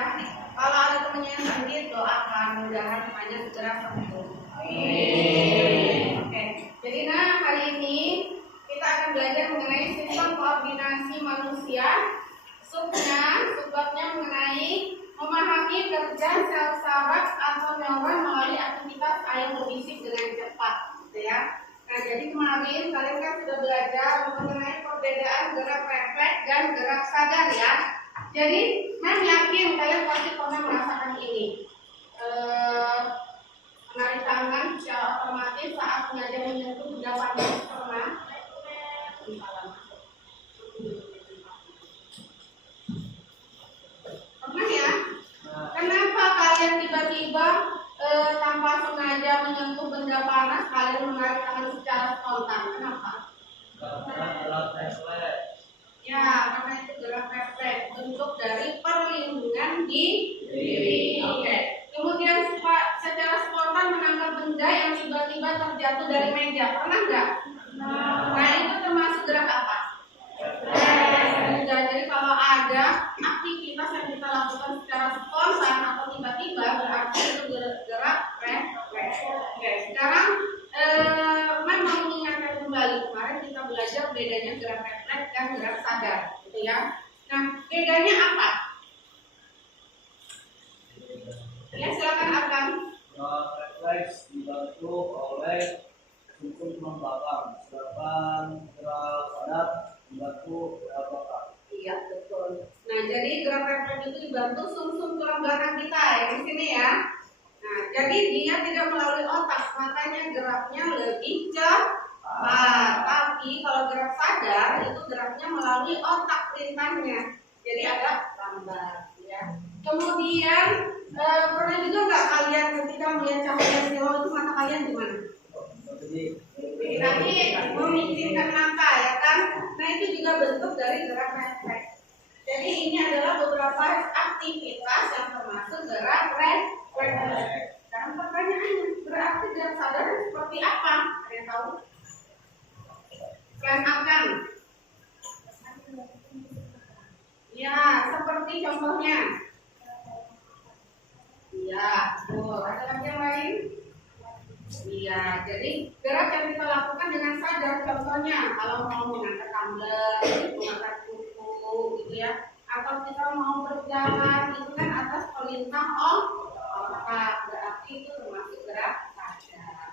ya. Kalau ada temannya yang sakit, doakan mudah-mudahan temannya segera sembuh. Oke. Jadi hari ini kita akan belajar mengenai sistem koordinasi manusia. Subbabnya mengenai memahami kerja sel saraf atau neuron melalui aktivitas aerobisik dengan cepat, gitu ya. Nah, jadi kemarin kalian kan sudah belajar mengenai perbedaan gerak refleks dan gerak sadar ya. Jadi, saya yakin kalian pasti pernah merasakan ini. Menarik tangan secara otomatis saat sengaja menyentuh benda panas pernah. Pernah ya? Kenapa kalian tiba-tiba tanpa sengaja menyentuh benda panas, kalian menarik tangan secara spontan? Kenapa? Gerak refleks. Ya, karena itu gerak refleks, bentuk dari perlindungan diri. Oke. Kemudian secara spontan menangkap benda yang tiba-tiba terjatuh dari meja. Pernah nggak? Nah, itu termasuk gerak apa? Jadi kalau ada aktivitas yang kita lakukan secara spontan atau tiba-tiba, berarti itu gerak refleks. Oke, sekarang memang mengingatkan kembali kemarin kita belajar bedanya gerak refleks dan gerak sadar, gitu ya. Nah, bedanya apa? Ya, silakan Arkan. Gerak refleks dibantu oleh sumsum tulang belakang, sedangkan gerak sadar dibantu gerak belakang. Iya, betul. Nah, jadi gerak refleks itu dibantu sumsum tulang belakang kita ya di sini ya. Nah, jadi dia tidak melalui otak, makanya geraknya lebih cepat. Tapi kalau gerak sadar itu geraknya melalui otak perintahnya, jadi agak lambat ya. Kemudian pernah juga nggak kalian ketika melihat cahaya silau itu mata kalian di mana? Tadi memikirkan mata ya kan? Nah, itu juga bentuk dari gerak refleks. Jadi ini adalah beberapa aktivitas yang termasuk gerak refleks. Sekarang pertanyaannya, berarti gerak sadar seperti apa? Ada yang tahu? Kalian akan? Ya, seperti contohnya. Iya, betul. Ada lagi yang lain? Iya, jadi gerak yang kita lakukan dengan sadar, contohnya kalau mau mengangkat tumbler, mengangkat kuku, gitu ya, atau kita mau berjalan, itu kan atas perintah otak, berarti itu termasuk gerak sadar.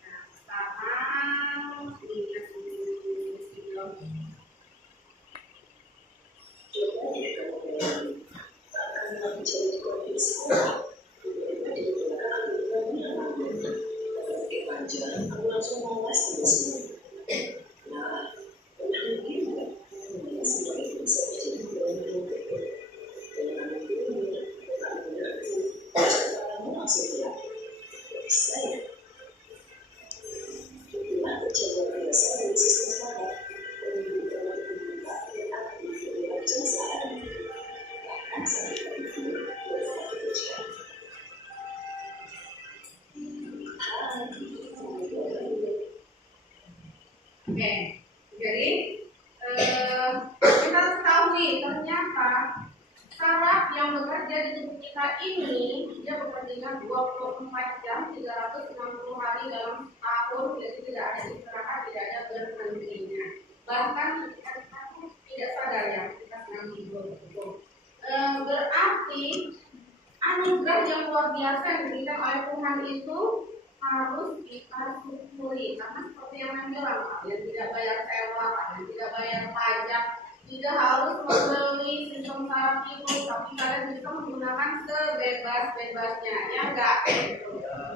Nah, sekarang lihat video. Aku langsung mau les di sini. Nah, udah gitu, semua itu bisa jadi dengan itu, kamu langsung ya, saya. Nah, coba biasa dari sistem saya, Oke, jadi kita ketahui ternyata saraf yang bekerja di tubuh kita ini dia bekerja 24 jam 360 hari dalam tahun, jadi tidak ada istirahat, tidak ada berhentinya. Bahkan ketika kita tidak sadar ya kita sedang tidur. Berarti anugerah yang luar biasa yang diberikan oleh Tuhan itu harus kita syukuri, karena seperti yang saya bilang, kalian tidak bayar sewa, kalian tidak bayar pajak, tidak harus membeli sistem saraf itu, tapi kalian bisa menggunakan sebebas-bebasnya, ya enggak?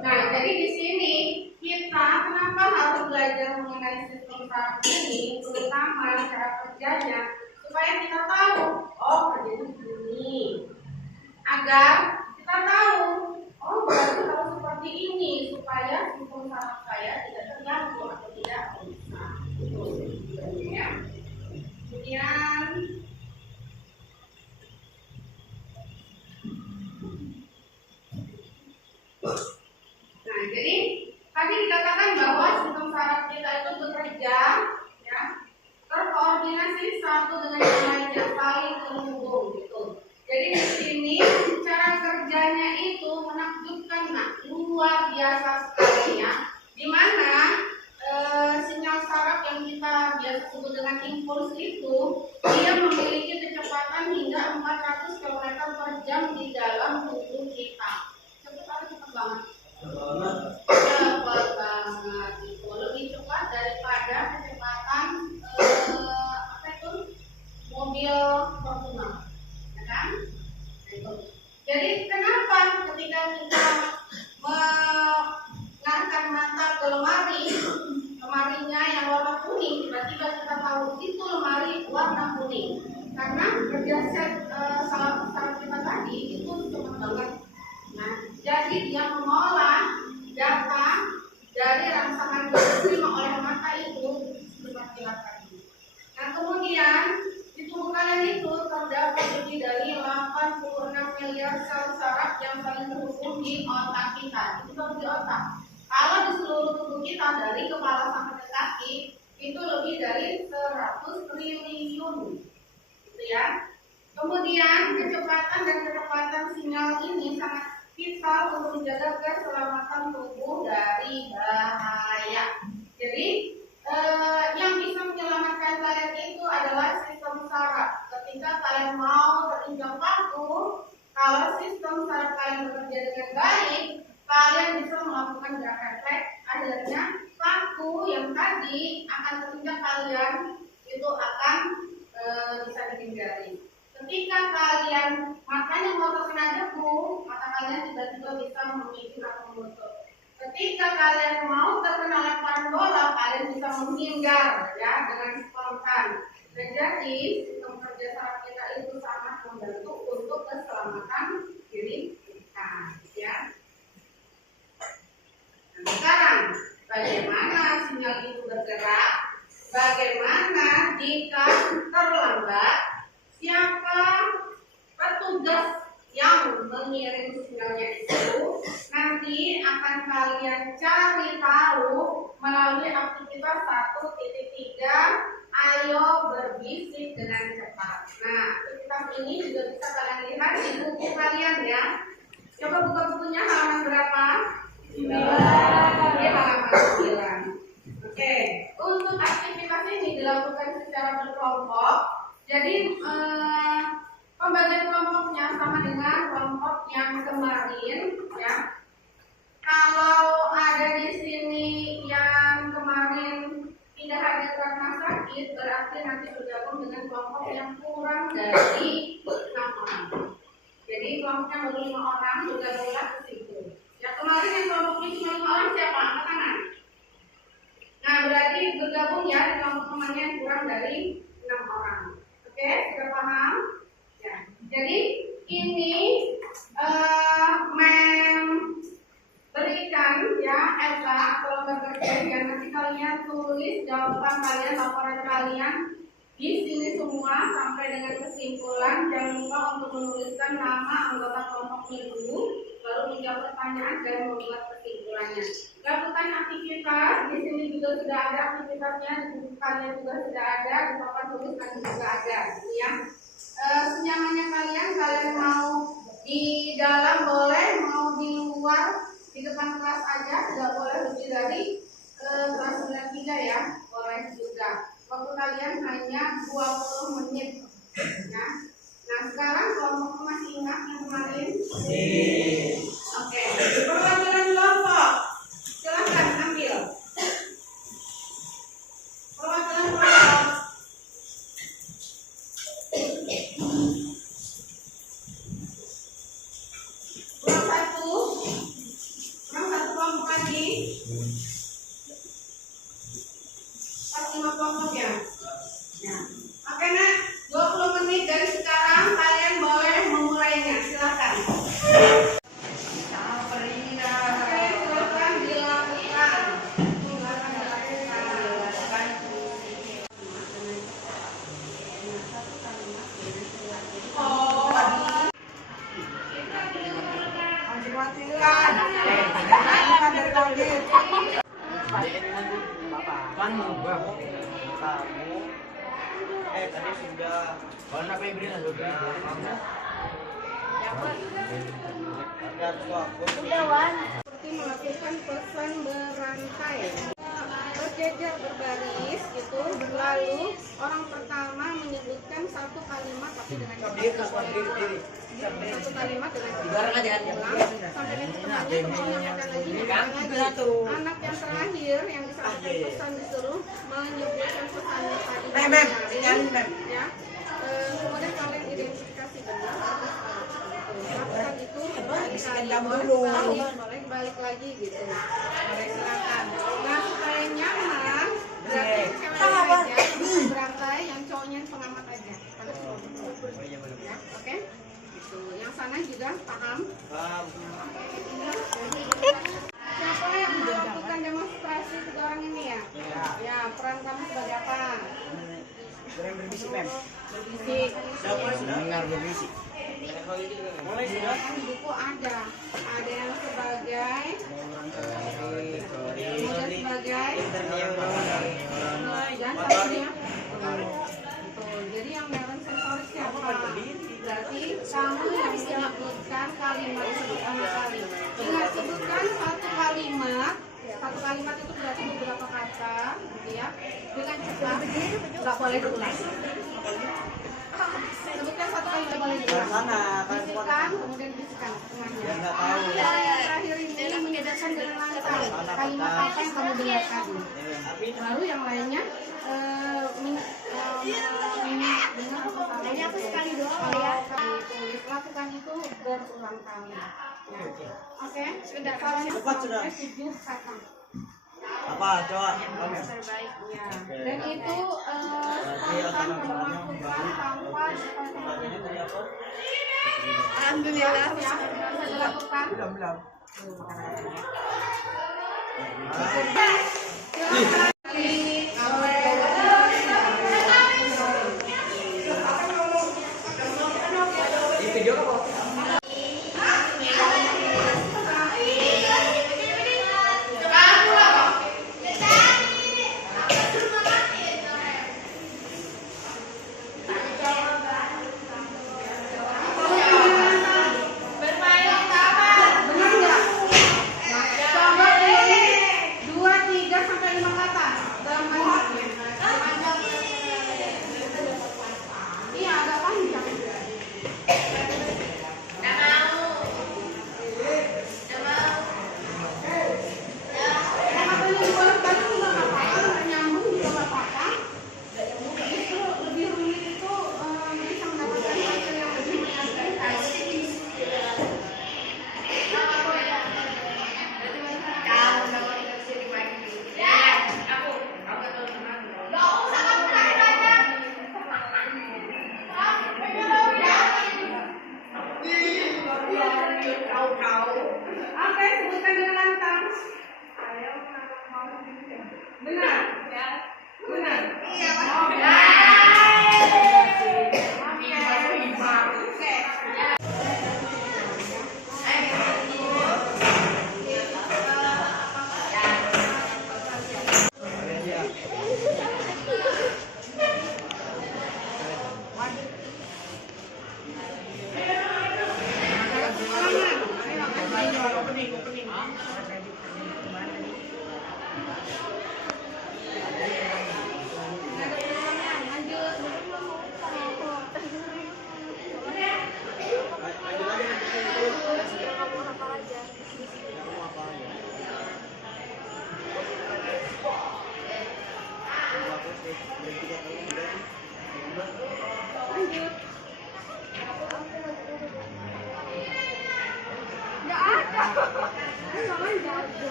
Nah, jadi di sini kita kenapa harus belajar mengenai sistem saraf ini, terutama cara kerjanya, supaya kita tahu, oh kerjanya begini, agar kita tahu, oh berarti harus seperti ini supaya sistem saraf saya tidak terganggu atau tidak rusak. Ya. Kemudian nah, jadi tadi dikatakan bahwa sistem saraf kita itu bekerja ya, terkoordinasi satu dengan yang lainnya, saling mobil Fortuner, ya kan? Nah, itu. Jadi kenapa ketika kita mengarahkan mata ke lemarinya yang warna kuning, tiba-tiba kita tahu itu lemari warna kuning, karena berdasar saraf kita tadi itu cepat banget. Nah, jadi dia mengolah data dari rangsangan yang diterima oleh mata itu cepat kilat tadi. Nah, kemudian di tubuh kalian itu terdapat lebih dari 86 miliar sel saraf yang saling terhubung di otak kita. Itu baru di otak. Kalau di seluruh tubuh kita dari kepala sampai ke kaki itu lebih dari 100 triliun, gitu ya. Kemudian kecepatan dan kecepatan sinyal ini sangat vital untuk menjaga keselamatan tubuh dari bahaya. Jadi yang bisa menyelamatkan kalian itu adalah sistem saraf. Ketika kalian mau terinjak paku, kalau sistem saraf kalian bekerja dengan baik, kalian bisa melakukan gerak refleks. Akhirnya paku yang tadi akan terinjak kalian itu akan bisa dihindari. Ketika kalian matanya mau terkena debu, mata kalian tiba-tiba bisa memikir atau menutup. Ketika kalian mau terkena lemparan bola, kalian bisa menghindar ya dengan spontan. Dan jadi sistem kerja saraf kita itu sangat membantu untuk keselamatan diri kita, ya. Nah, sekarang bagaimana sinyal itu bergerak? Bagaimana jika terlambat? Siapa petugas yang mengirim sinyalnya itu nanti akan kalian cari tahu melalui aktivitas 1.3 ayo berbisik dengan cepat. Nah, aktivitas ini juga bisa kalian lihat di buku kalian ya. Coba buka bukunya halaman berapa? 9. Di halaman 9. Oke, untuk aktivitas ini dilakukan secara berkelompok. Jadi pembagian kelompoknya sama dengan kelompok yang kemarin ya. Kalau ada di sini yang kemarin tidak hadir karena sakit, berarti nanti bergabung dengan kelompok yang kurang dari 6 orang. Jadi kelompoknya baru 5 orang, bergabunglah ke situ. Ya, kemarin yang kelompoknya cuma 5 orang siapa? Angkat tangan. Nah, berarti bergabung ya di kelompok temannya yang kurang dari 6 orang. Oke, sudah paham? Ya. Jadi ini memberikan ya Eva atau lembar kerja yang nanti kalian tulis jawaban kalian, laporan kalian di sini semua sampai dengan kesimpulan. Jangan lupa untuk menuliskan nama anggota kelompoknya dulu, baru menjawab pertanyaan dan membuat kesimpulannya. Lakukan aktivitas, di sini juga sudah ada aktivitasnya, di buku kalian juga sudah ada, di papan tulisan juga ada, ya. Senyamannya kalian mau di dalam boleh, mau di luar, di depan kelas aja, tidak boleh lebih dari kelas 93 ya, boleh juga. Waktu kalian hanya 20 menit, ya. Nah sekarang kelompok masih ingat yang kemarin? Oke, perwakilan kelompok, silakan ambil. Perwakilan kelompok. Kurang satu kelompok lagi. Pas 5 kelompok ya. Ya. Oke nak, 20 menit dari sekarang kalian boleh memulainya. Silakan. Tadi sudah warna apa yang beri kamu seperti melakukan pesan berantai, berjejer berbaris gitu, berlalu orang pertama menyebutkan satu kalimat tapi dengan cepat, satu kalimat dengan cepat, sampai nanti temannya mengingatkan lagi. Anak yang terakhir yang disampaikan pesan disuruh menyebutkan pesannya tadi. Ya. balik lagi gitu. Boleh silakan. Nah supaya nyaman, berarti cewek aja berantai, yang cowoknya pengamat aja. Ya, oke? Gitu. Yang sana juga paham? Paham. Siapa yang melakukan demonstrasi tiga orang ini ya? Ya, peran kamu sebagai apa? Kurang berbisik, Mem. Berbisik. Dengar berbisik. Mulai sudah. Di buku ada yang sebagai dan satunya jadi yang melakukan sensoris siapa? Berarti kamu yang menyebutkan kalimat sebutkan kali. Ingat, sebutkan satu kalimat itu berarti beberapa kata, gitu ya. Dengan cepat, nggak boleh diulang. Sebutkan satu kali, nggak boleh diulang. Bisikan, kemudian bisikan semuanya. Yang terakhir ini menyedarkan dengan lantang. Kalimat apa yang kamu dengar tadi? Lalu yang lainnya dengar hanya aku sekali doang ya. Lakukan itu berulang kali. Oke, sudah. Cepat sudah. 7 kata. Apa coba? Terbaiknya. Dan itu spontan melakukan tanpa alhamdulillah bisa dilakukan. Belum.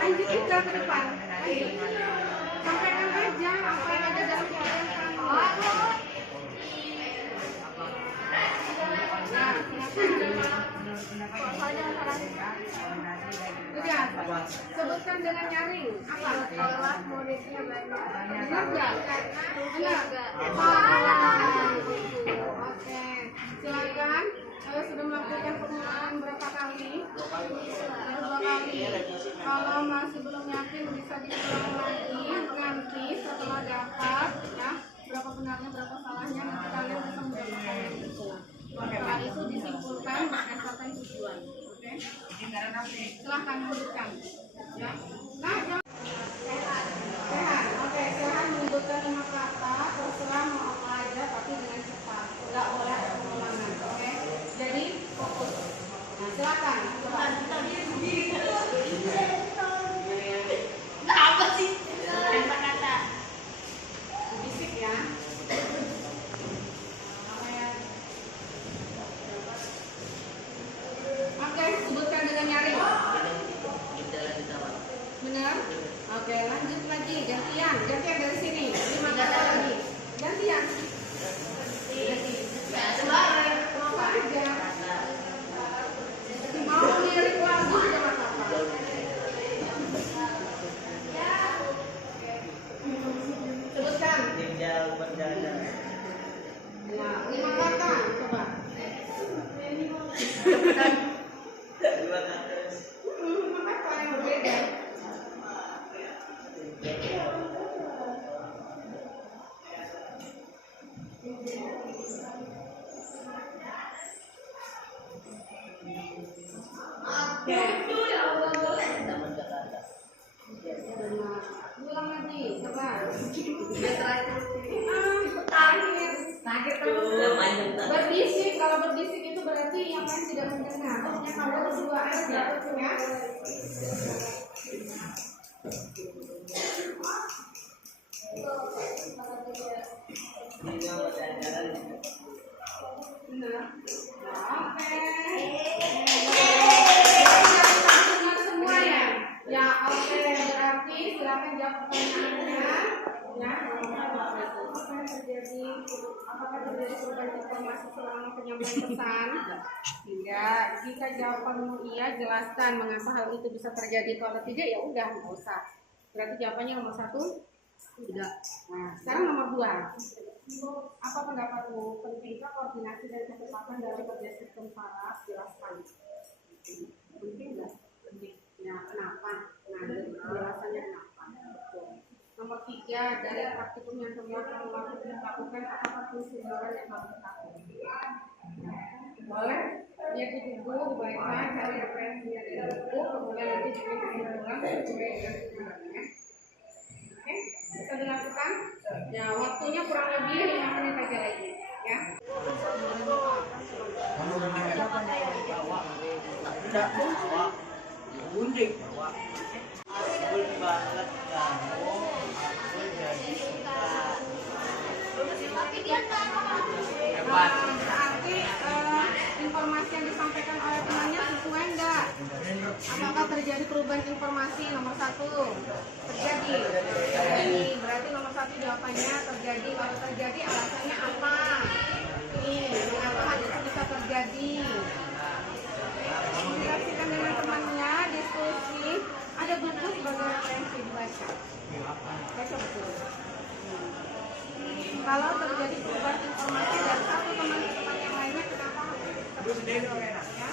Lanjut juga ke depan. Sampaikan aja apa yang ada dalam pikiran kamu. Udah, sebutkan dengan nyaring. Apa? Sekolah muridnya banyak. Benar nggak? Benar. Oke, silakan. Sudah melakukan penggunaan berapa kali? Dua kali. Kalau masih belum yakin bisa diulang lagi. Nanti setelah dapat ya berapa benarnya berapa salahnya nanti kalian bisa mendapatkan yang betul. Setelah itu disimpulkan berdasarkan tujuan. Oke? Silahkan menyebutkan. Ya. Nah, sehat. Oke, silahkan menyebutkan 5 kata. Terserah mau apa aja tapi dengan cepat. Nggak boleh pengulangan. Oke? Jadi fokus. Nah, silakan. Apa sih? Kata-kata. Bisik ya. Makanya paling berbeda. Ulang lagi, coba. Berbisik, kalau berbisik itu berarti yang lain tidak mendengar. Maksudnya kalau berdua aja, ya. Benar. Oke. Semua ya. Ya, oke. Berarti silakan jawab pertanyaannya. Ya, apa yang terjadi? Apakah terjadi perubahan informasi selama penyampaian pesan? Tidak. Jika jawabanmu iya, jelaskan mengapa hal itu bisa terjadi. Kalau tidak, ya udah, nggak usah. Berarti jawabannya nomor 1 tidak. Nah, sekarang nomor 2. Apa pendapatmu? Pentingkah koordinasi dan kecepatan dari kerja sistem saraf? Jelaskan. Penting nggak? Penting. Ya, kenapa? Nah, penjelasannya kenapa? Nomor 3, dari praktikum yang telah kamu lakukan, apakah fungsi neural yang kamu ketahui? Boleh? Dia di buku, dibaca, cari referensinya dari buku, kemudian nanti diulang sesuai dengan kebenarannya. Oke? Bisa dilakukan? Ya, waktunya kurang lebih 5 menit aja lagi. Ya. Gundik. Aku banget kamu. Aku jadi suka. Hebat. Berarti informasi yang disampaikan oleh temannya sesuai enggak? Apakah terjadi perubahan informasi? Nomor 1 terjadi. Berarti nomor 1 jawabannya terjadi. Kalau terjadi alasannya apa? Ini mengapa hal itu bisa terjadi? Diskusikan dengan temannya, diskusi. Ada buku sebagai referensi dibaca. Baca buku. Kalau terjadi perubahan informasi dari satu teman ke teman yang lainnya, kenapa hal itu bisa terjadi? Ya?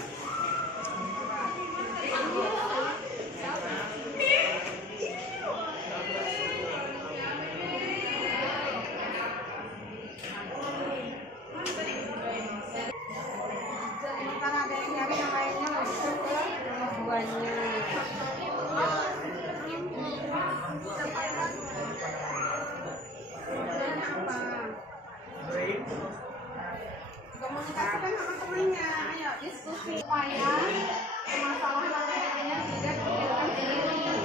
Sementara ada yang nyari, yang lainnya langsung ke keduanya. Komunikasikan sama temannya, ayo diskusi supaya permasalahan lainnya tidak terjadi sendiri.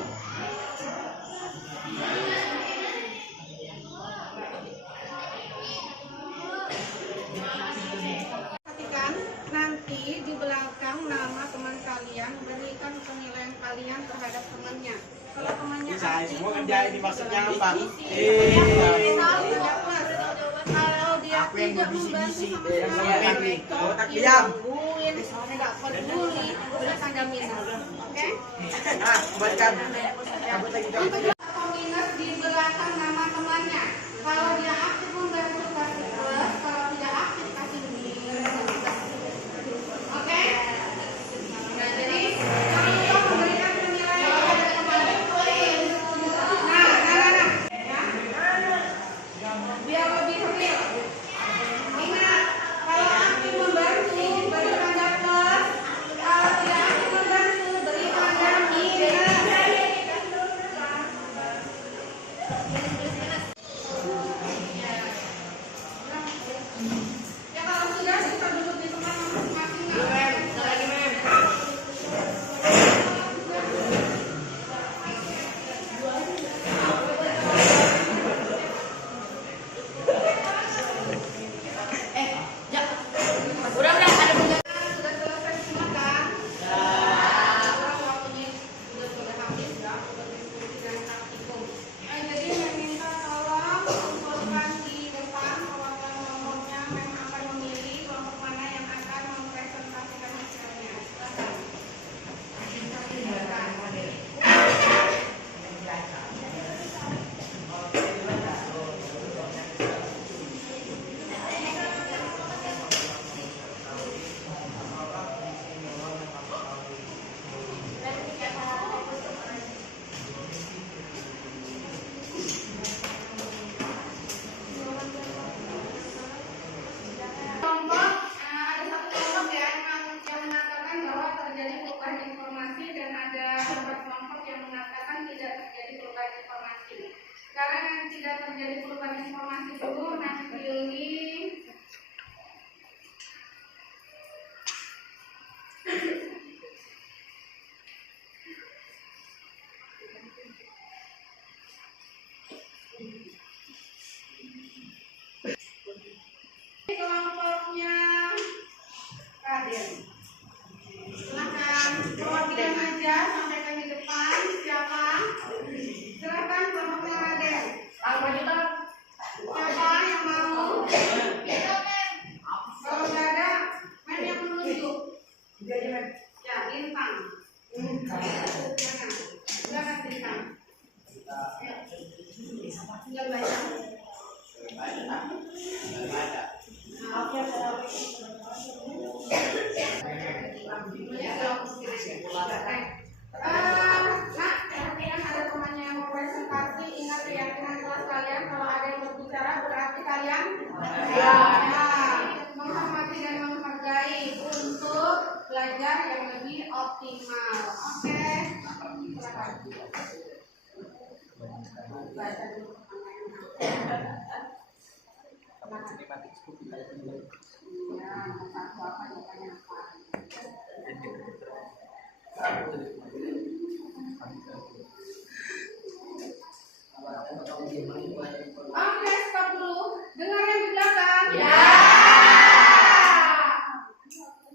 Perhatikan nanti di belakang nama teman kalian, berikan penilaian kalian terhadap temannya. Kalau temannya Semua kerjain ini maksudnya apa? kalau dia Aku yang tidak berbisi-bisi. membantu sama Tak sekali, diam. gangguin, nggak peduli, udah tanda minus. Oke? Nah, kembalikan. Cabut lagi jam. Untuk atau minus di belakang nama temannya. Kalau dia aktif membantu kasih plus, kalau tidak aktif kasih minus. Oke? Nah, jadi jangan lupa memberikan penilaian kepada teman. Nah. Ya. Biar lebih real. Ingat, kalau aktif membantu beri tanda plus, kalau tidak aktif membantu beri tanda minus. Raden. Silakan perwakilan aja sampaikan di depan. Siapa? Silakan kelompoknya Raden. Siapa yang mau? Kalau nggak ada, main yang menunjuk. Ya, Bintang. Silakan Bintang. Tinggal baca. Nak, perhatikan ada temannya yang mau presentasi. Ingat keyakinan kelas kalian. Kalau ada yang berbicara berarti kalian ya, menghormati dan menghargai untuk belajar yang lebih optimal. Oke, silakan. Baca dulu pertanyaannya. Ya, satu apa jawabannya apa? Oke, stop dulu. Dengar yang di belakang. Ya.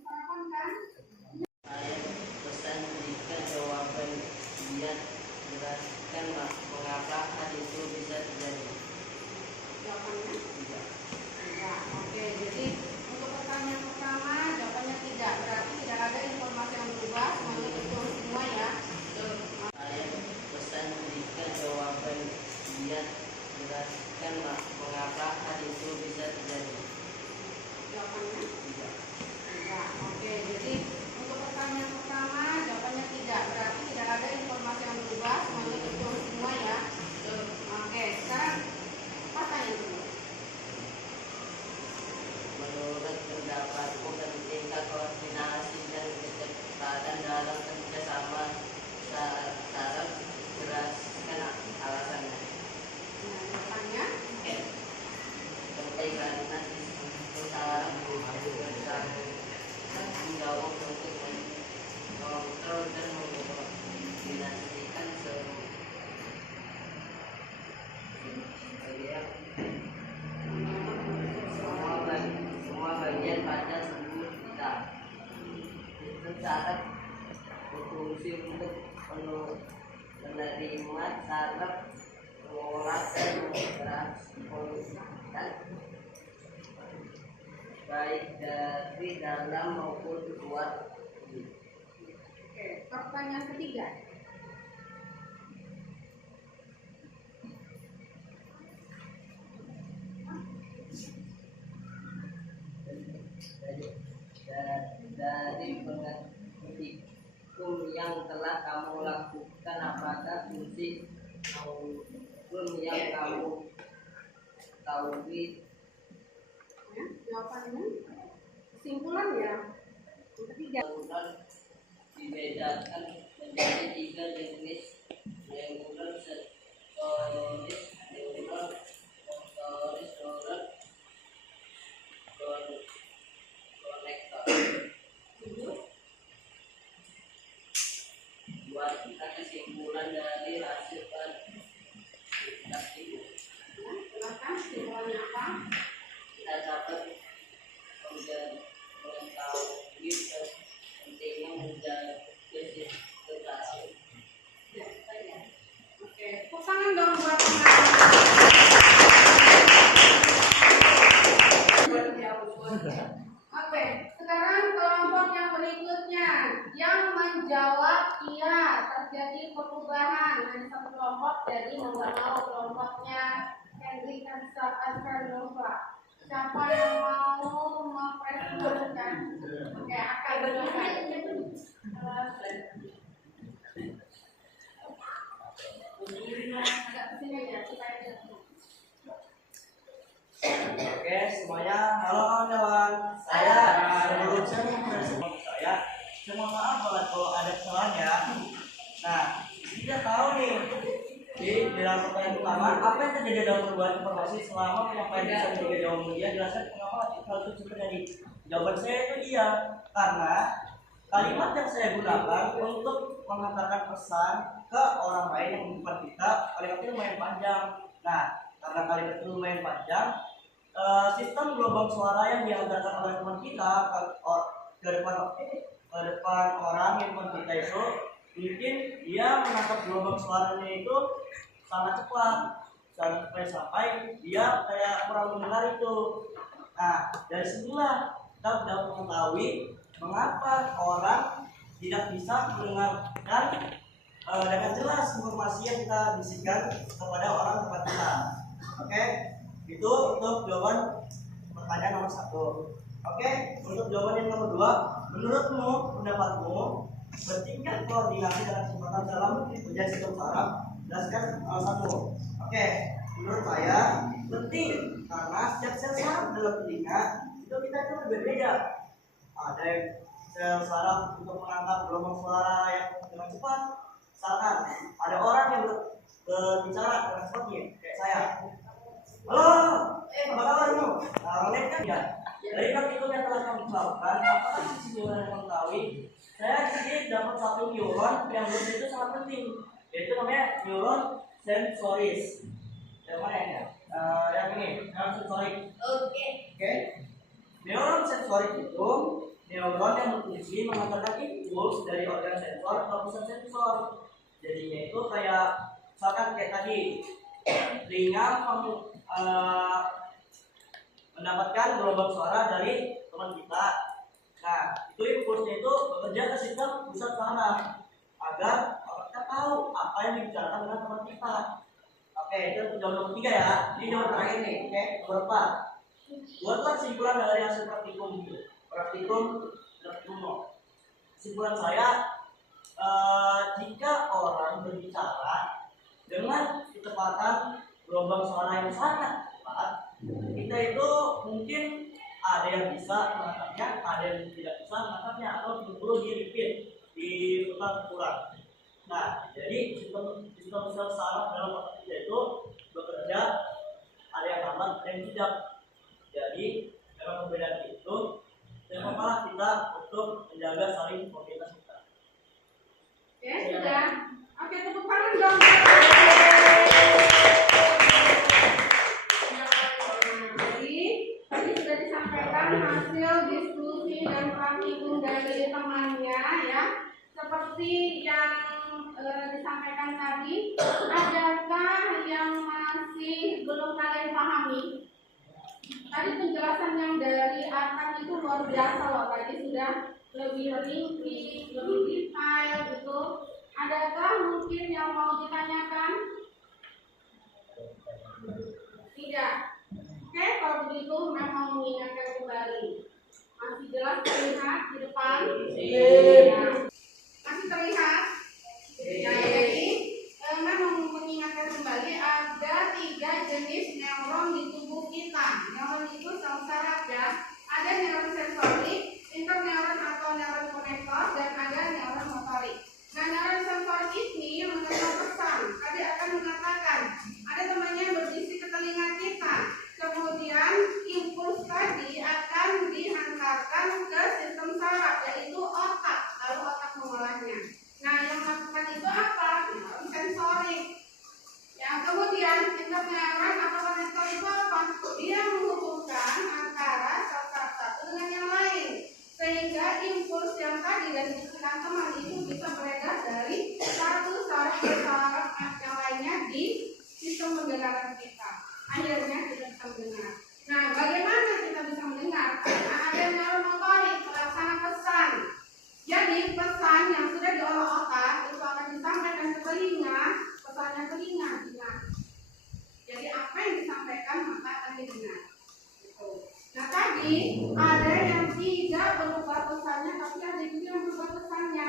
Sarapan kan? Saya pesan jika jawaban dia jelaskan mengapa hal itu bisa terjadi. Jawabannya tidak. Oke, jadi untuk pertanyaan pertama jawabannya tidak. Berarti tidak ada informasi yang berubah. Semuanya betul semua ya. Saya pesan jika jawaban dia jelaskan mengapa hal itu bisa terjadi. Jawabannya Tidak. tidak. Oke, jadi untuk pertanyaan pertama jawabannya tidak. Berarti tidak ada informasi yang berubah. Semuanya betul semua ya. Oke, sekarang pertanyaan kedua. Menurut pendapatku pentingnya koordinasi dan kecepatan dalam kerjasama. Sarah jelaskan alasannya. Nah, jawabannya Penting karena disitu Sarah bertanggung jawab untuk mengontrol dan mengkoordinasikan semua bagian pada tubuh kita. Itu syarat berfungsi untuk menerima saraf, mengolah dan mentransformasikan baik dari dalam maupun luar. Oke, pertanyaan ketiga. Dari pengetikum yang telah kamu lakukan, apakah fungsi maupun yang kamu ketahui? Ya, jawabannya kesimpulan ya. Yang ketiga. Neuron dibedakan menjadi 3 jenis: neuron sensoris, neuron motoris, neuron konektor. Buat kita kesimpulan dari hasil penelitian. Ya, silakan kesimpulannya apa? Kita dapat mengetahui pentingnya menjaga situasi. Ya, saya. Oke, tepuk tangan dong buat teman. Oke, sekarang kelompok yang berikutnya yang menjawab iya terjadi perubahan. Ada satu kelompok jadi mau nggak mau kelompoknya Henry Kansa Nova. Siapa yang mau mempresentasikan? Oke, akan berjalan. Agak kesini aja supaya jelas. Oke, semuanya, halo kawan-kawan. Saya sebelum saya mempresentasikan saya mohon maaf banget kalau ada kesalahan ya. Nah, kita tahu nih di dalam pertanyaan pertama apa yang terjadi dalam perubahan informasi selama penyampaian bisa menjaga jawaban dia, jelaskan mengapa hal itu terjadi. Jawaban saya itu iya, karena kalimat yang saya gunakan untuk mengatakan pesan ke orang lain yang bukan kita, kalimatnya lumayan panjang. Nah, karena kalimat itu lumayan panjang, sistem gelombang suara yang dianggarkan oleh teman kita ke depan orang handphone kita itu, mungkin dia menangkap gelombang suaranya itu sangat cepat, sampai dia kayak kurang mendengar itu. Nah, dari sinilah kita sudah mengetahui mengapa orang tidak bisa mendengarkan dengan jelas informasi yang kita bisikan kepada orang dekat kita. Oke, itu untuk jawaban pertanyaan nomor 1. Oke, untuk jawaban yang nomor 2, menurutmu, pendapatmu, pentingkah koordinasi dan kesempatan dalam bekerja sistem saraf? Jelaskan alasanmu. Oke, menurut saya penting karena setiap sel saraf dalam telinga itu kita itu berbeda. Ada yang sel saraf untuk menangkap gelombang suara yang dengan cepat. Misalkan ada orang yang berbicara dengan cepatnya, kayak saya. Halo, apa kabarmu? Nah, lihat kan ya. Dari itu yang telah kami lakukan, apakah sisi neuron yang mengetahui? Saya sedikit dapat satu neuron yang menurut itu sangat penting, yaitu namanya neuron sensoris. Yang mana ya? Yang ini, neuron sensorik. Oke. Neuron sensorik itu neuron yang berfungsi mengantarkan impuls dari organ sensor ke pusat sensor. Jadinya itu kayak misalkan kayak tadi telinga mendapatkan gelombang suara dari teman kita. Nah, itu impulsnya itu bekerja ke sistem pusat saraf agar kita tahu apa yang dibicarakan dengan teman kita. Oke, itu jawaban nomor 3 ya. Ini jawaban terakhir nih. Oke, nomor 4. Buatlah kesimpulan dari hasil praktikum. Kesimpulan saya, jika orang berbicara dengan kecepatan gelombang suara yang sangat cepat, kita itu mungkin ada yang bisa menangkapnya, ada yang tidak bisa menangkapnya, atau perlu di repeat, diputar ulang. Nah, jadi sistem sel saraf dalam otak kita itu bekerja, ada yang lambat, ada yang tidak. Jadi dalam perbedaan itu, bagaimana kita untuk menjaga saling komunikasi kita. Oke, sudah. Oke, tepuk tangan dong. Tadi sudah disampaikan hasil diskusi dan praktikum dari temannya ya. Seperti yang disampaikan tadi, adakah yang masih belum kalian pahami? Tadi penjelasan yang dari Arkan itu luar biasa loh. Tadi sudah lebih rinci, lebih detail gitu. Adakah mungkin yang mau ditanyakan? Tidak. Oke, kalau begitu memang mengingatkan kembali. Masih jelas terlihat di depan? Ya. Masih terlihat? Ya, jadi memang mengingatkan kembali ada 3 jenis neuron di tubuh kita. Neuron itu sel saraf ya. Ada neuron sensorik, interneuron atau neuron konektor, dan ada neuron motorik. Nah, neuron sensorik ini mengenal pesan. Tadi akan mengatakan ada temannya berbisik ke telinga kita. Kemudian impuls tadi akan dihantarkan ke sistem saraf, yaitu otak. Lalu otak mengolahnya. Nah, yang melakukan itu apa? Neuron sensorik. Yang kemudian interneuron atau konektor itu apa? Dia menghubungkan antara sel saraf satu dengan yang lain, sehingga impuls yang tadi dan bisikan teman itu bisa beredar dari satu saraf ke saraf yang lainnya di sistem pendengaran kita. Akhirnya kita bisa mendengar. Nah, bagaimana kita bisa mendengar? Karena ada neuron motorik, pelaksana pesan. Jadi pesan yang sudah diolah otak itu akan disampaikan ke telinga, pesannya telinga didengar. Jadi apa yang disampaikan maka akan didengar. Gitu. Nah, tadi ada yang tidak berubah pesannya, tapi ada juga yang berubah pesannya,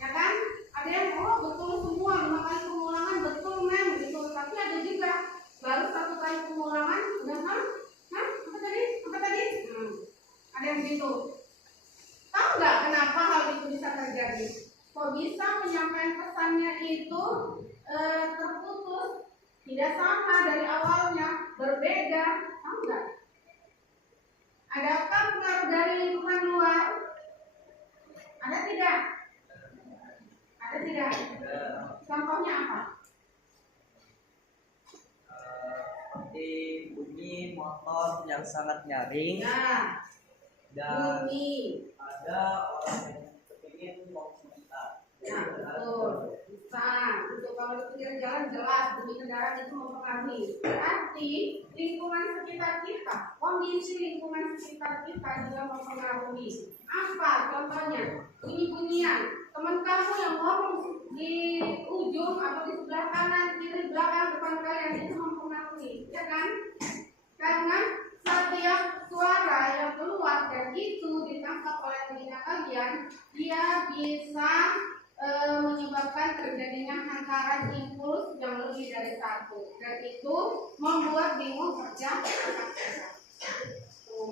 ya kan? Ada yang betul semua 5 kali pengulangan betul men gitu, tapi ada juga baru 1 kali pengulangan udah apa tadi? Ada yang begitu. Tahu nggak kenapa hal itu bisa terjadi? Kok bisa penyampaian pesannya itu terputus, tidak sama dari awalnya, berbeda? Tahu nggak? Adakah pengaruh dari lingkungan luar? Ada tidak? Ada tidak? Contohnya apa? Seperti bunyi motor yang sangat nyaring. Nah, dan Bumi. ada orang yang kepingin fokus mental. Nah, betul. Bisa. Untuk kalau di pinggir jalan jelas bunyi kendaraan itu mempengaruhi. Berarti lingkungan sekitar kita, kondisi lingkungan sekitar kita juga mempengaruhi. Apa contohnya? Bunyi-bunyian. Teman kamu yang ngomong di ujung atau di sebelah kanan, kiri, belakang, depan kalian itu mempengaruhi, ya kan? Karena setiap suara yang keluar dan itu ditangkap oleh telinga kalian, dia bisa menyebabkan terjadinya hantaran impuls yang lebih dari satu, dan itu membuat bingung kerja otak kita.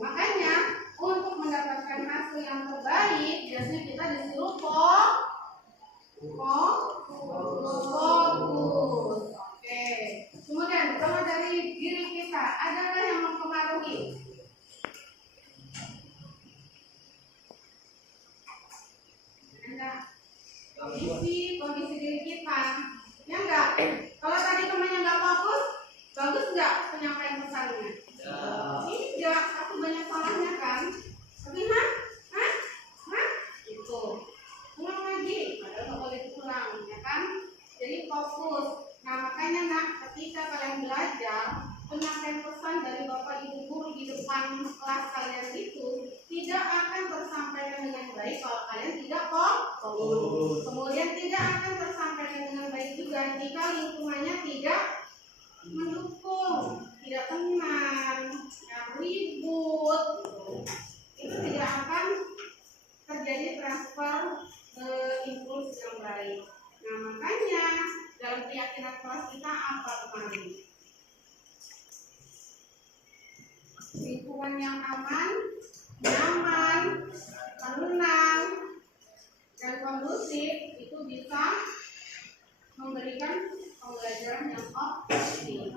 Makanya untuk mendapatkan hasil yang terbaik biasanya kita disuruh fokus. Oke. Kemudian kalau dari diri kita adakah yang mempengaruhi? Ada. Kondisi diri kita, ya enggak? Kalau tadi temannya enggak fokus, bagus enggak penyampaian pesannya? Tidak, aku banyak salahnya kan? Tapi itu ulang lagi, padahal nggak boleh diulang, ya kan? Jadi fokus. Nah makanya nak, ketika kalian belajar penyampaian pesan dari bapak ibu guru di depan kelas kalian itu tidak akan tersampaikan dengan baik kalau kalian tidak fokus. Kemudian tidak akan tersampaikan dengan baik juga jika lingkungannya tidak mendukung, tidak tenang, yang ribut, itu tidak akan terjadi transfer impuls yang baik. Nah makanya dalam keyakinan kelas kita apa kemarin? Lingkungan yang aman, nyaman, tenang, dan kondusif itu bisa memberikan pembelajaran yang optimal.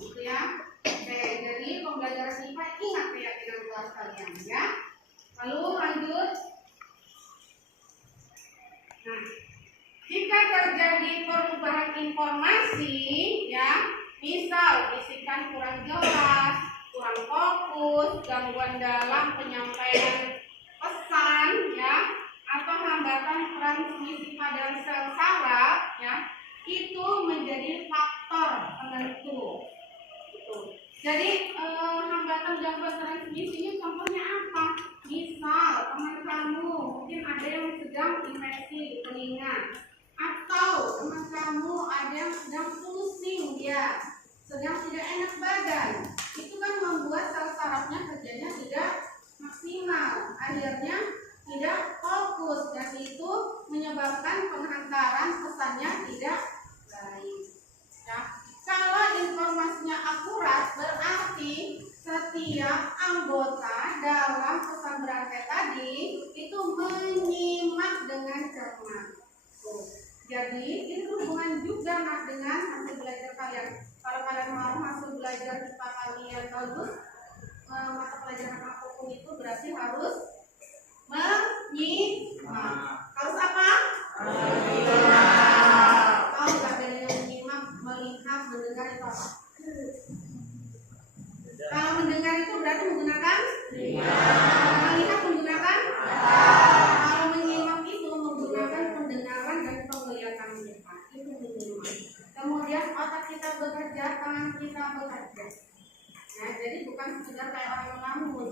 Gitu ya. Oke, jadi pembelajaran IPA ingat keyakinan kelas kalian ya. Lalu lanjut. Nah, jika terjadi perubahan informasi ya, misal bisikan kurang jelas, kurang fokus, gangguan dalam penyampaian pesan ya, atau hambatan transmisi pada sel saraf ya, itu menjadi faktor penentu. Gitu. Jadi hambatan gangguan transmisinya contohnya apa? Misal teman kamu mungkin ada yang sedang infeksi di telinga, atau teman kamu ada yang sedang pusing, dia sedang tidak enak badan. Itu kan membuat sel sarafnya kerjanya tidak maksimal, akhirnya tidak fokus, dan itu menyebabkan penghantaran pesannya tidak baik. Ya. Kalau informasinya akurat, berarti setiap anggota dalam pesan berantai tadi itu menyimak dengan cermat. Jadi ini hubungan juga dengan hasil belajar kalian. Kalau kalian mau hasil belajar kita kalian bagus, mata pelajaran apapun itu berarti harus menyimak. Harus apa? Menyimak. Tahu nggak bedanya menyimak, melihat, mendengar itu apa? Kalau mendengar itu berarti menggunakan melihat menggunakan kalau menyimak itu menggunakan pendengaran dan penglihatan kita. Itu menyimak. Kemudian otak kita bekerja, tangan kita bekerja. Nah, jadi bukan sekedar kayak orang ngelamun.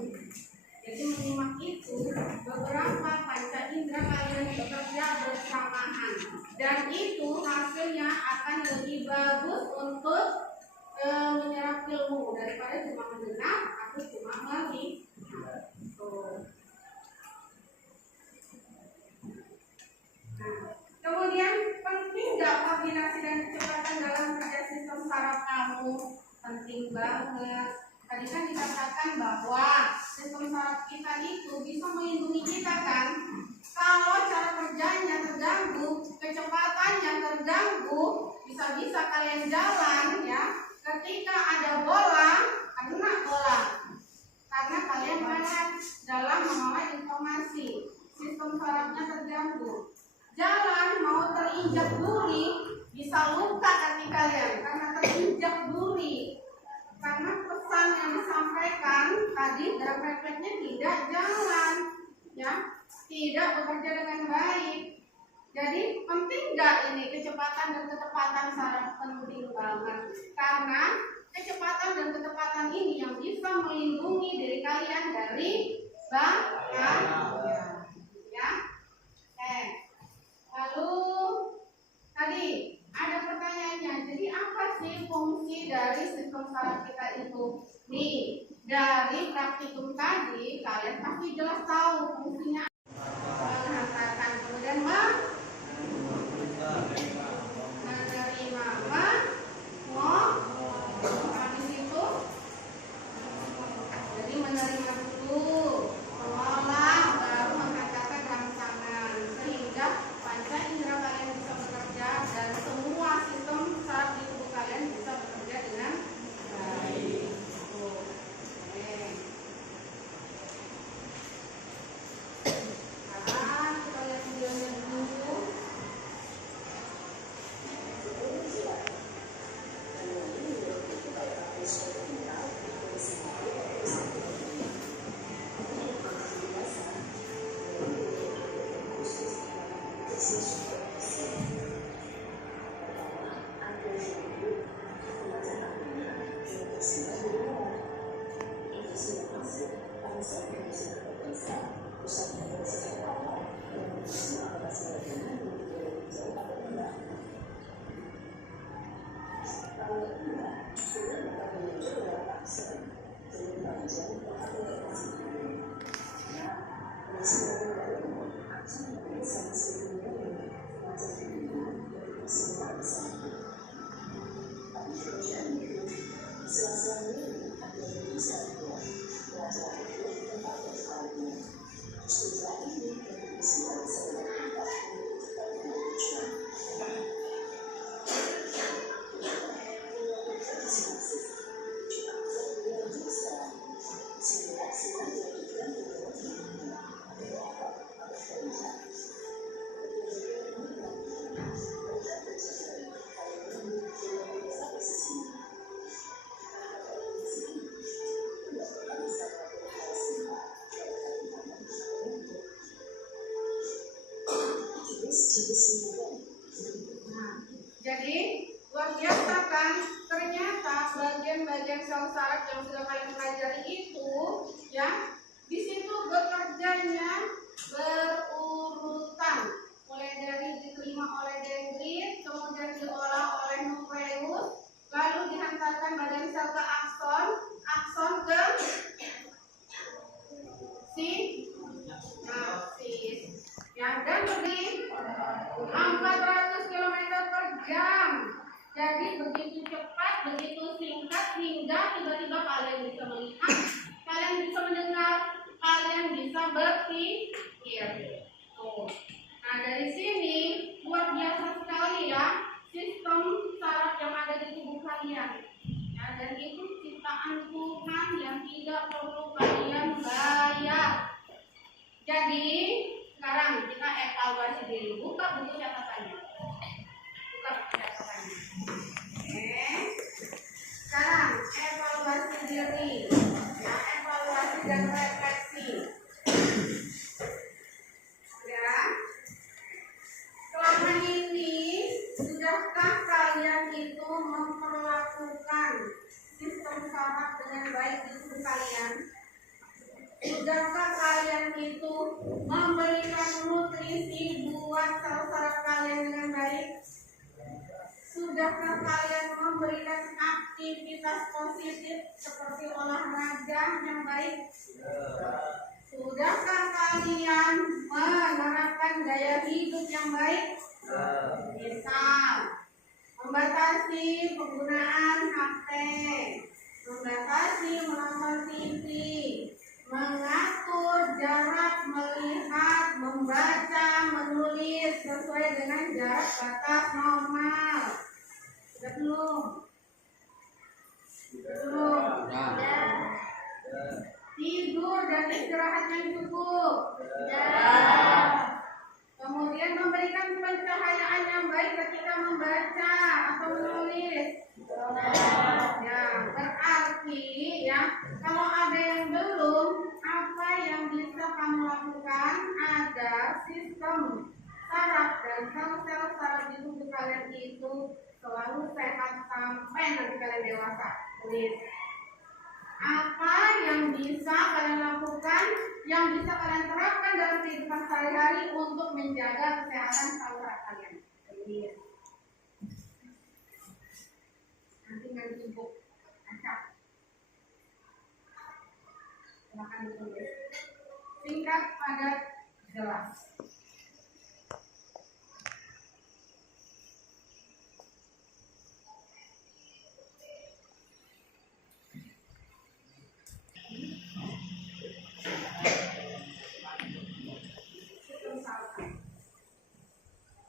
Jadi menyimak itu beberapa panca indera kalian bekerja bersamaan, dan itu hasilnya akan lebih bagus untuk menyerap ilmu daripada cuma mendengar atau cuma melihat. Nah, kemudian penting nggak koordinasi dan kecepatan dalam kerja sistem saraf kamu? Penting banget. Tadi kan dikatakan bahwa sistem saraf kita itu bisa melindungi kita kan. Kalau cara kerjanya terganggu, kecepatannya terganggu, bisa-bisa kalian jalan ya. Ketika ada bola, kena bola. Karena kalian lambat dalam mengolah informasi, sistem sarafnya terganggu. Jalan mau terinjak duri, bisa luka kaki kalian karena terinjak duri. Karena pesan yang disampaikan tadi dalam refleksnya tidak tidak bekerja dengan baik. Jadi penting nggak ini kecepatan dan ketepatan saraf? Penting banget, karena kecepatan dan ketepatan ini yang bisa melindungi diri kalian dari bahaya. Ya, lalu tadi ada pertanyaannya. Jadi apa sih fungsi dari sistem saraf kita itu? Nih, dari praktikum tadi kalian pasti jelas tahu fungsinya. Menghantarkan, kemudian menerima, habis itu jadi menerima dulu, mengolah, baru menghantarkan rangsangan, sehingga panca indera kalian bisa bekerja dan semua sistem saraf di tubuh kalian bisa bekerja dengan baik. Sekarang kita lihat videonya dulu. Jadi luar biasa kan? Ternyata bagian-bagian sel saraf yang sudah kalian pelajari itu, ya, di situ bekerjanya berurutan. Mulai dari diterima oleh dendrit, kemudian diolah oleh nukleus, lalu dihantarkan badan sel ke akson, akson ke sinapsis. Ya, dan berdiri 400 km per jam. Jadi begitu cepat, begitu singkat, hingga tiba-tiba kalian bisa melihat, kalian bisa mendengar, kalian bisa berpikir. Tuh. Nah, dari sini luar biasa sekali ya sistem saraf yang ada di tubuh kalian. Ya, dan itu ciptaan Tuhan yang tidak perlu kalian bayar. Jadi sekarang kita evaluasi diri. Buka buku catatannya. Buka buku catatannya. Oke. Sekarang evaluasi diri. Ya, evaluasi dan refleksi. Ya. Selama ini sudahkah kalian itu memperlakukan sistem saraf dengan baik di tubuh kalian? Sudahkah kalian itu memberikan nutrisi buat sel saraf kalian dengan baik? Sudahkah kalian memberikan aktivitas positif seperti olahraga yang baik? Sudahkah kalian menerapkan gaya hidup yang baik? Misal, membatasi penggunaan HP, membatasi menonton TV, mengatur jarak melihat, membaca, menulis sesuai dengan jarak batas normal. Sudah belum? Belum. Tidur dan istirahat yang cukup. Kemudian memberikan pencahayaan yang baik ketika membaca atau menulis. Ya, berarti ya, kalau ada yang belum, apa yang bisa kamu lakukan? Ada ada sistem saraf dan sel-sel saraf di tubuh kalian itu selalu sehat sampai nanti kalian dewasa. Tulis. Apa yang bisa kalian lakukan, yang bisa kalian terapkan dalam kehidupan sehari-hari untuk menjaga kesehatan saraf kalian. Tulis. Nanti main tubuh acak. Silakan ditulis. Singkat, padat, jelas.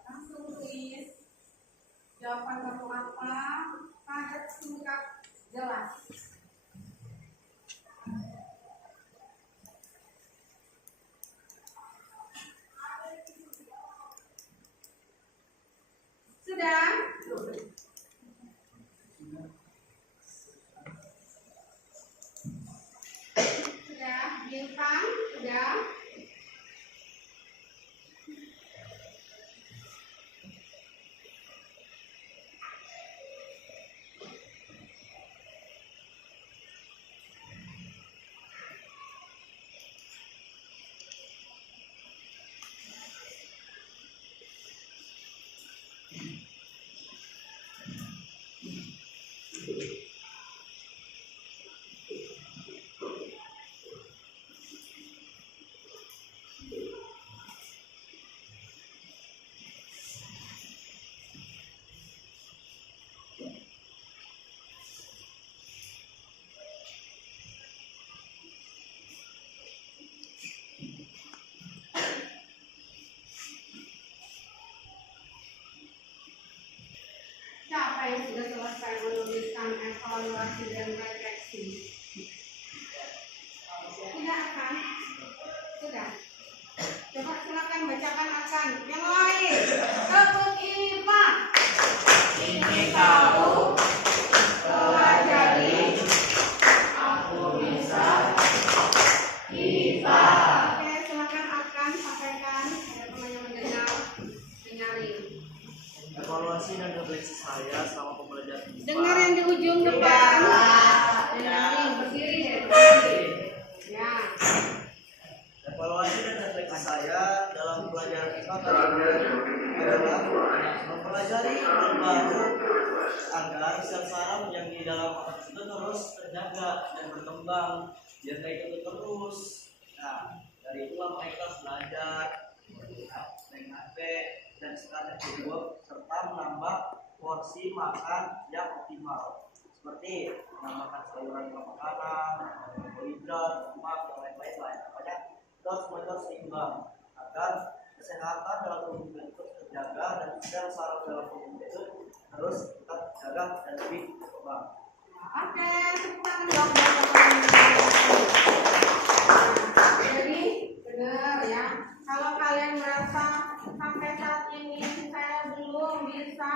Langsung tulis jawaban kamu apa, padat, singkat, jelas. Sudah? Sudah? Bintang? Sudah? Siapa yang sudah selesai menuliskan evaluasi dan refleksi? Tidak kan? Sudah. Coba silakan bacakan akan. Yang lain. Kebut IPA. Ingin tahu. Pelajari. Aku bisa. IPA. Oke, silakan akan sampaikan. Ada teman yang mendengar. Dengarin. Evaluasi dan refleksi saya selama pembelajaran IPA. Dengar yang di ujung depan. Dengarin, berdiri deh. Berdiri. Ya. Evaluasi dan refleksi saya dalam pelajaran IPA kali ini adalah mempelajari hal baru agar sel saraf yang di dalam otak itu terus terjaga dan berkembang biar kayak itu terus. Nah, dari itulah mereka belajar, main HP dan strategi work serta menambah porsi makan yang optimal seperti menambahkan sayuran ke makanan, karbohidrat, lemak, dan lain-lain lah. Pokoknya terus seimbang agar kesehatan dalam tubuh kita itu terjaga dan sel saraf dalam tubuh kita itu terus tetap terjaga dan lebih berkembang. Oke, cepat dong. Jadi benar ya. Kalau kalian merasa sampai saat ini saya belum bisa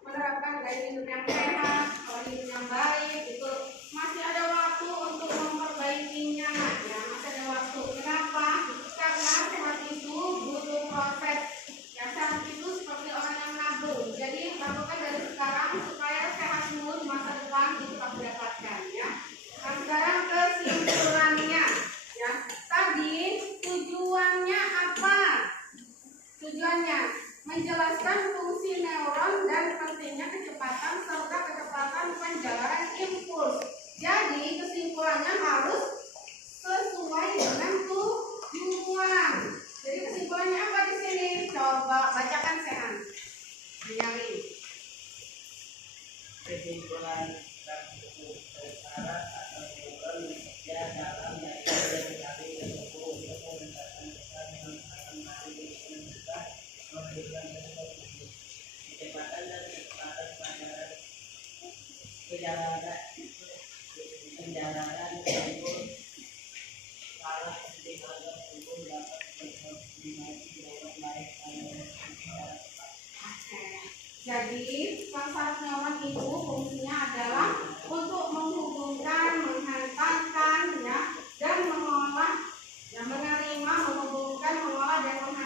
menerapkan gaya hidup yang sehat, pola hidup yang baik, itu masih ada waktu untuk memperbaikinya ya, masih ada waktu. Kenapa? Karena sehat itu butuh proses. Ya, sehat itu seperti orang yang nabung. Jadi lakukan dari sekarang supaya sehat semua di masa depan itu dapat didapatkan ya. Nah, sekarang kesimpulannya ya. Tadi tujuannya apa? Tujuannya menjelaskan fungsi neuron dan pentingnya kecepatan serta kecepatan penjalanan impuls. Jadi kesimpulannya harus sesuai dengan tujuan. Jadi kesimpulannya apa di sini? Coba bacakan Sehan. Nyari. Kesimpulan dan syarat atau neuron bekerja dalam yaitu mencari ilmu meningkatkan besar dengan memberikan kecepatan dan kecepatan penjalanan impuls salah penting agar tubuh dapat berkoordinasi dengan baik pada Jadi saraf neuron itu fungsinya adalah untuk menghubungkan, menghantarkan ya, dan mengolah, ya, menerima, menghubungkan, mengolah dan menghantarkan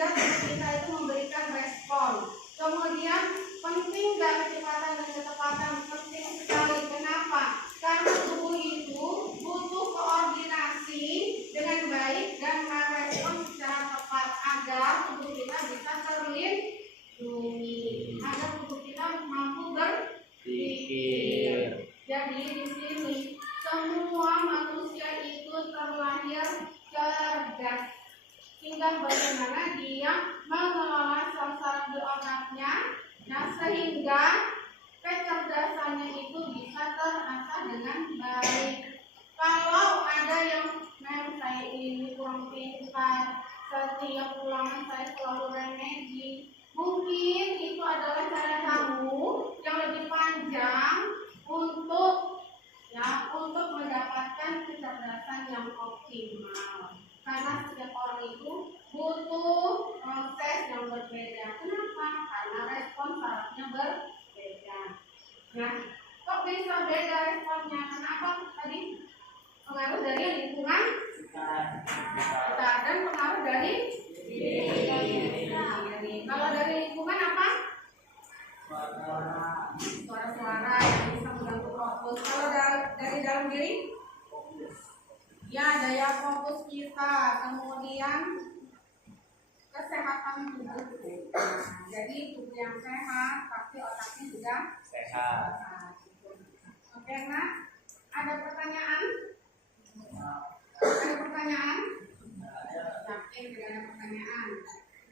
sehingga tubuh kita itu memberikan respon. Kemudian penting nggak kecepatan dan ketepatan? Penting sekali. Kenapa? Karena tubuh itu butuh koordinasi dengan baik dan merespon secara tepat agar tubuh kita bisa terlindungi, agar tubuh kita mampu berpikir. Jadi di sini semua manusia itu terlahir cerdas. Tinggal bagaimana dia mengelola saraf di otaknya, nah sehingga kecerdasannya itu bisa terasah dengan baik. Kalau ada yang saya ini kurang pintar, setiap ulangan saya selalu remedi, mungkin itu adalah cara kamu yang lebih panjang untuk mendapatkan kecerdasan yang optimal. Karena setiap orang itu butuh proses yang berbeda. Kenapa? Karena respon sarafnya berbeda. Nah, kok bisa beda responnya? Kenapa tadi? Pengaruh dari lingkungan kita dan pengaruh dari diri. Kalau dari lingkungan apa? Suara-suara yang bisa mengganggu fokus. Kalau dari dalam diri? Ya, daya fokus kita, kemudian kesehatan tubuh. Jadi tubuh yang sehat, pasti otaknya juga sehat. Oke, nah, ada pertanyaan? Ada pertanyaan? Yakin tidak ada pertanyaan.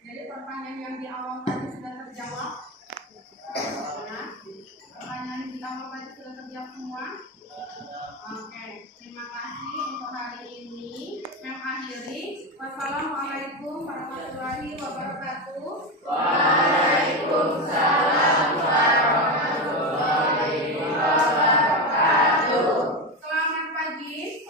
Jadi pertanyaan yang di awal tadi sudah terjawab. Nah, pertanyaan di awal tadi sudah terjawab semua. Oke, terima kasih untuk hari ini. Mengakhiri, wassalamualaikum warahmatullahi wabarakatuh. Waalaikumsalam warahmatullahi wabarakatuh. Selamat pagi.